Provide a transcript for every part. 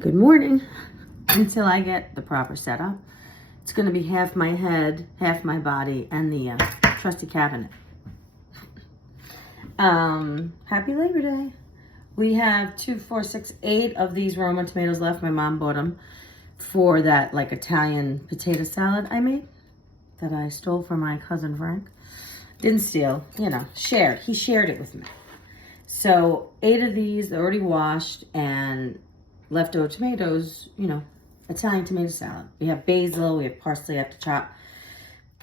Good morning. Until I get the proper setup, it's going to be half my head, half my body, and the trusty cabinet. Happy Labor Day. We have 2, 4, 6, 8 of these Roma tomatoes left. My mom bought them for that like Italian potato salad I made that I stole from my cousin Frank. Didn't steal, shared. He shared it with me. So 8 of these, they're already washed, and leftover tomatoes, Italian tomato salad. We have basil, we have parsley I have to chop.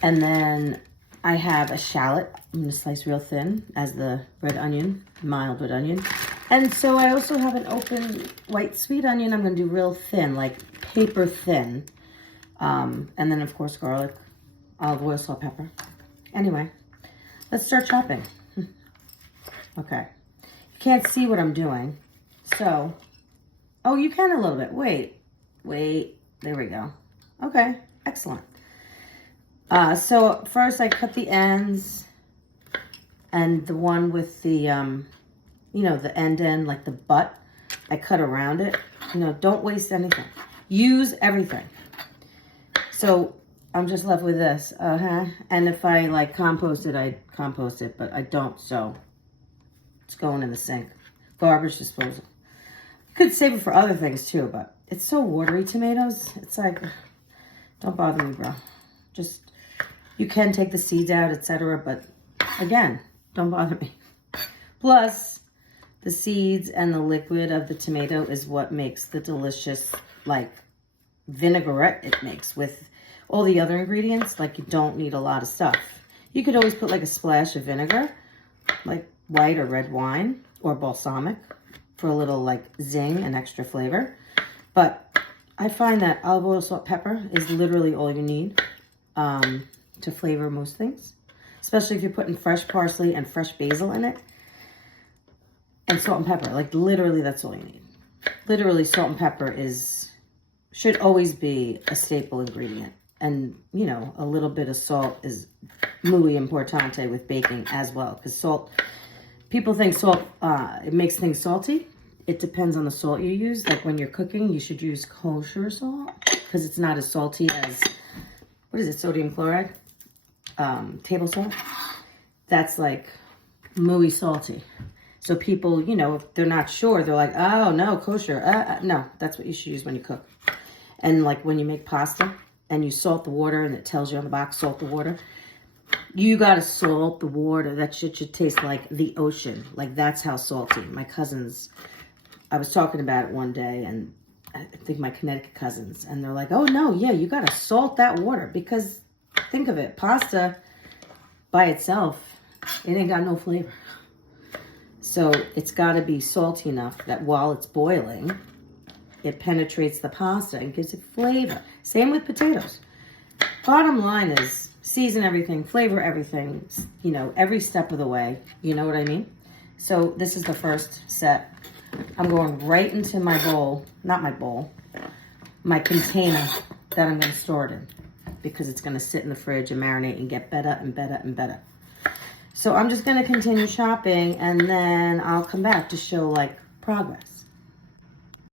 And then I have a shallot. I'm gonna slice real thin as the red onion, mild red onion. And so I also have an open white sweet onion. I'm gonna do real thin, like paper thin. And then of course garlic, olive oil, salt, pepper. Anyway, let's start chopping. Okay, you can't see what I'm doing. So, oh, you can a little bit. Wait, there we go. Okay, excellent. So first I cut the ends, and the one with the, the end, like the butt, I cut around it. Don't waste anything. Use everything. So I'm just left with this. And if I like compost it, I'd compost it, but I don't, so it's going in the sink. Garbage disposal. Could save it for other things too, but it's so watery, tomatoes. It's like, don't bother me, bro. Just, you can take the seeds out, etc. But again, don't bother me. Plus, the seeds and the liquid of the tomato is what makes the delicious, like, vinaigrette it makes with all the other ingredients. Like, you don't need a lot of stuff. You could always put like a splash of vinegar, like white or red wine or balsamic, for a little like zing and extra flavor. But I find that olive oil, salt, pepper is literally all you need to flavor most things, especially if you're putting fresh parsley and fresh basil in it, and salt and pepper. Like literally that's all you need. Literally salt and pepper should always be a staple ingredient. And a little bit of salt is muy importante with baking as well, because salt, people think salt, it makes things salty. It depends on the salt you use. Like when you're cooking, you should use kosher salt because it's not as salty as, what is it, sodium chloride? Table salt. That's like muy salty. So people, if they're not sure, they're like, oh no, kosher. No, that's what you should use when you cook. And like when you make pasta and you salt the water and it tells you on the box, salt the water. You gotta salt the water. That shit should taste like the ocean. Like that's how salty. My cousins, I was talking about it one day, and I think my Connecticut cousins, and they're like, oh no, yeah, you gotta salt that water, because think of it, pasta by itself, it ain't got no flavor. So it's gotta be salty enough that while it's boiling, it penetrates the pasta and gives it flavor. Same with potatoes. Bottom line is, season everything, flavor everything, every step of the way. You know what I mean? So this is the first set. I'm going right into my bowl, not my bowl, my container that I'm going to store it in, because it's going to sit in the fridge and marinate and get better and better and better. So I'm just going to continue chopping, and then I'll come back to show like progress.